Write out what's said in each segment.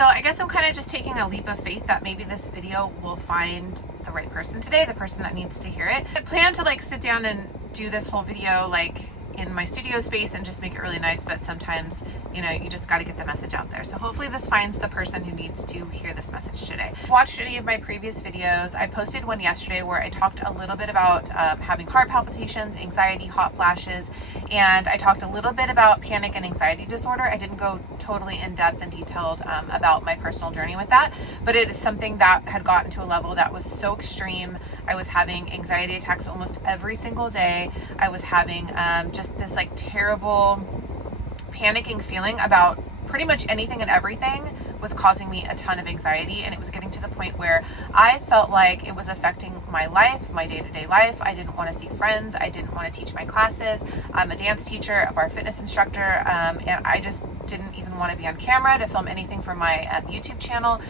So I guess I'm kind of just taking a leap of faith that maybe this video will find the right person today, the person that needs to hear it. I plan to like sit down and do this whole video like in my studio space and just make it really nice, but sometimes, you know, you just got to get the message out there. So hopefully this finds the person who needs to hear this message today. If you watched any of my previous videos, I posted one yesterday where I talked a little bit about having heart palpitations, anxiety, hot flashes, and I talked a little bit about panic and anxiety disorder. I didn't go totally in depth and detailed about my personal journey with that, but it is something that had gotten to a level that was so extreme. I was having anxiety attacks almost every single day. I was having just this like terrible panicking feeling about pretty much anything and everything was causing me a ton of anxiety, and it was getting to the point where I felt like it was affecting my life, my day-to-day life. I didn't want to see friends. I didn't want to teach my classes. I'm a dance teacher, a bar fitness instructor, and I just didn't even want to be on camera to film anything for my YouTube channel.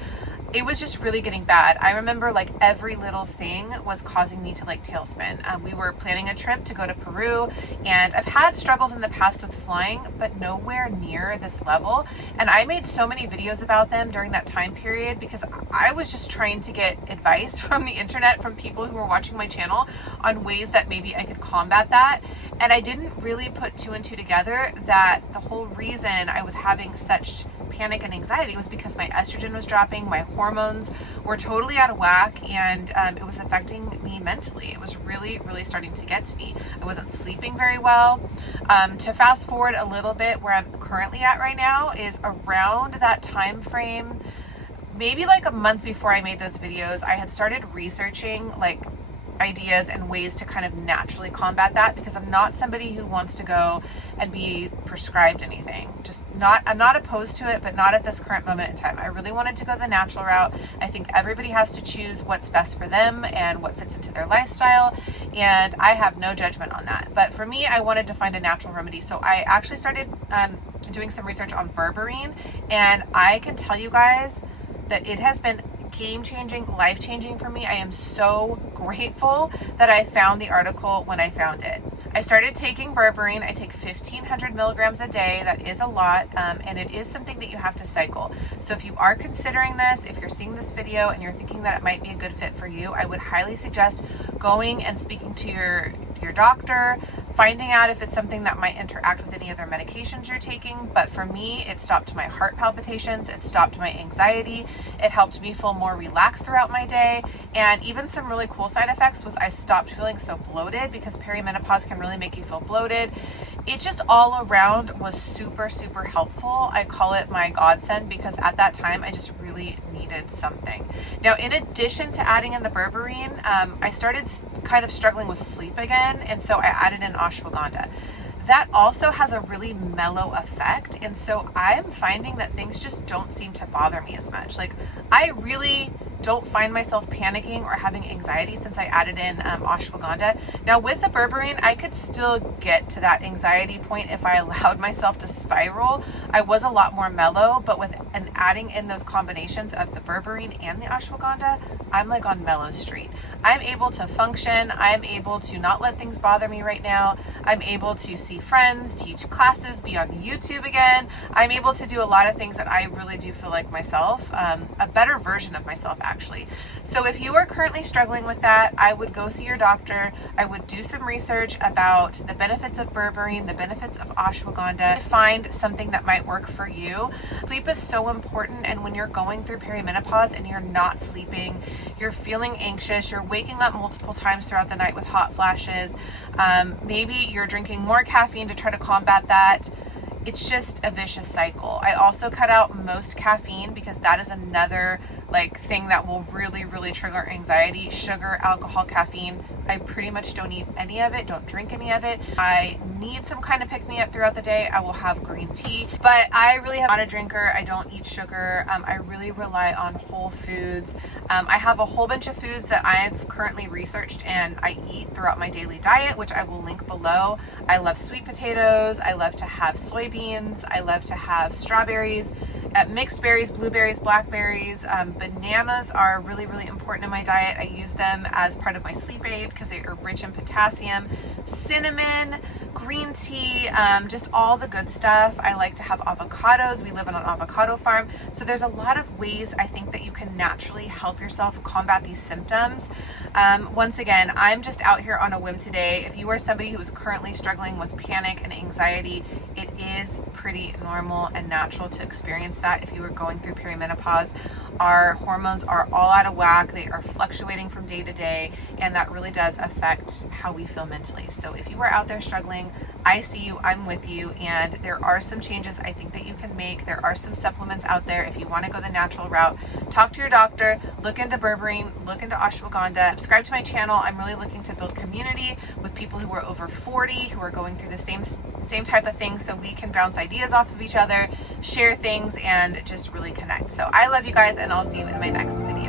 It was just really getting bad. I remember like every little thing was causing me to like tailspin. We were planning a trip to go to Peru, and I've had struggles in the past with flying, but nowhere near this level. And I made so many videos about them during that time period because I was just trying to get advice from the internet, from people who were watching my channel on ways that maybe I could combat that. And I didn't really put two and two together that the whole reason I was having such panic and anxiety was because my estrogen was dropping, my hormones were totally out of whack, and it was affecting me mentally. It was really starting to get to me. I wasn't sleeping very well. To fast forward a little bit, where I'm currently at right now is around that time frame, maybe like a month before I made those videos, I had started researching like ideas and ways to kind of naturally combat that, because I'm not somebody who wants to go and be prescribed anything. I'm not opposed to it, but not at this current moment in time. I really wanted to go the natural route. I think everybody has to choose what's best for them and what fits into their lifestyle, and I have no judgment on that. But for me, I wanted to find a natural remedy. So I actually started doing some research on berberine, and I can tell you guys that it has been game-changing, life-changing for me. I am so grateful that I found the article when I found it. I started taking berberine. I take 1,500 milligrams a day. That is a lot, and it is something that you have to cycle. So if you are considering this, if you're seeing this video and you're thinking that it might be a good fit for you, I would highly suggest going and speaking to your doctor, finding out if it's something that might interact with any other medications you're taking. But for me, it stopped my heart palpitations, it stopped my anxiety, it helped me feel more relaxed throughout my day, and even some really cool side effects was I stopped feeling so bloated, because perimenopause can really make you feel bloated. It just all around was super helpful. I call it my godsend, because at that time I just really needed something. Now, in addition to adding in the berberine, I started kind of struggling with sleep again, and so I added in ashwagandha. That also has a really mellow effect, and so I'm finding that things just don't seem to bother me as much. Like, I really don't find myself panicking or having anxiety since I added in ashwagandha. Now with the berberine, I could still get to that anxiety point if I allowed myself to spiral. I was a lot more mellow, but with adding in those combinations of the berberine and the ashwagandha, I'm like on mellow street. I'm able to function. I'm able to not let things bother me right now. I'm able to see friends, teach classes, be on YouTube again. I'm able to do a lot of things that I really do feel like myself, a better version of myself actually. So if you are currently struggling with that, I would go see your doctor. I would do some research about the benefits of berberine, the benefits of ashwagandha, to find something that might work for you. Sleep is so important, and when you're going through perimenopause and you're not sleeping, you're feeling anxious, you're waking up multiple times throughout the night with hot flashes, maybe you're drinking more caffeine to try to combat that. It's just a vicious cycle. I also cut out most caffeine because that is another thing that will really trigger anxiety. Sugar, alcohol, caffeine, I pretty much don't eat any of it, don't drink any of it. I need some kind of pick-me-up throughout the day. I will have green tea, but I really am not a drinker. I don't eat sugar. I really rely on whole foods. I have a whole bunch of foods that I've currently researched and I eat throughout my daily diet, which I will link below. I love sweet potatoes. I love to have soybeans. I love to have strawberries, mixed berries, blueberries, blackberries. Bananas are really important in my diet. I use them as part of my sleep aid because they are rich in potassium. Cinnamon, green tea, just all the good stuff. I like to have avocados. We live on an avocado farm. So there's a lot of ways I think that you can naturally help yourself combat these symptoms. Once again, I'm just out here on a whim today. If you are somebody who is currently struggling with panic and anxiety, it is pretty normal and natural to experience that if you are going through perimenopause. Our hormones are all out of whack. They are fluctuating from day to day, and that really does affect how we feel mentally. So if you are out there struggling, I see you, I'm with you, and there are some changes I think that you can make. There are some supplements out there if you want to go the natural route. Talk to your doctor, look into berberine, look into ashwagandha, subscribe to my channel. I'm really looking to build community with people who are over 40, who are going through the same type of thing, so we can bounce ideas off of each other, share things, and just really connect. So I love you guys, and I'll see you in my next video.